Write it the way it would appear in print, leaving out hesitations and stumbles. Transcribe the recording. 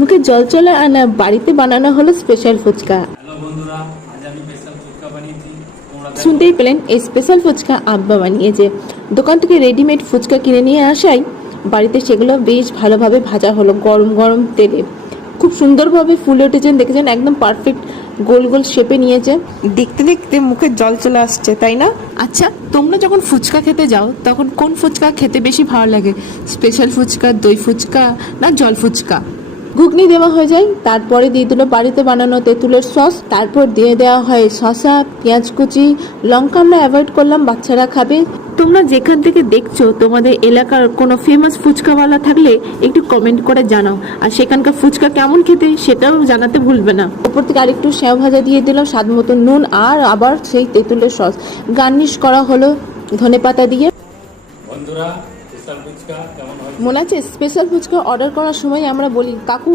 মুখে জল চলে আনা বাড়িতে বানানো হলো স্পেশাল ফুচকা। হ্যালো বন্ধুরা, আজ আমি স্পেশাল ফুচকা বানিয়েছি। শুনতেই পেলেন, এই স্পেশাল ফুচকা আব্বা বানিয়েছে। দোকান থেকে রেডিমেড ফুচকা কিনে নিয়ে আসাই বাড়িতে সেগুলো বেশ ভালোভাবে ভাজা হলো গরম গরম তেলে। খুব সুন্দরভাবে ফুলে উঠেছেন, দেখেছেন একদম পারফেক্ট গোল গোল শেপে নিয়েছে। দেখতে দেখতে মুখে জল চলে আসছে, তাই না? আচ্ছা, তোমরা যখন ফুচকা খেতে যাও তখন কোন ফুচকা খেতে বেশি ভালো লাগে? স্পেশাল ফুচকা, দই ফুচকা না জল ফুচকা? ঘুগনি দেওয়া হয়ে যায়, তারপরে দিয়ে দিল বাড়িতে বানানো তেঁতুলের সস, তারপর দিয়ে দেওয়া হয় শসা, পেঁয়াজ কুচি, লঙ্কা আমরা অ্যাভয়েড করলাম, বাচ্চারা খাবে। তোমরা যেখান থেকে দেখছো তোমাদের এলাকার কোনো ফেমাস ফুচকাওয়ালা থাকলে একটু কমেন্ট করে জানাও, আর সেখানকার ফুচকা কেমন খেতে সেটাও জানাতে ভুলবে না। ওপর থেকে আরেকটু সেও ভাজা দিয়ে দিলাম, স্বাদ মতো নুন, আর আবার সেই তেঁতুলের সস গার্নিশ করা হলো ধনেপাতা দিয়ে। বন্ধুরা, স্পেশাল ফুচকা কেমন হয়? মনে আছে স্পেশাল ফুচকা অর্ডার করার সময় আমরা বলি, কাকু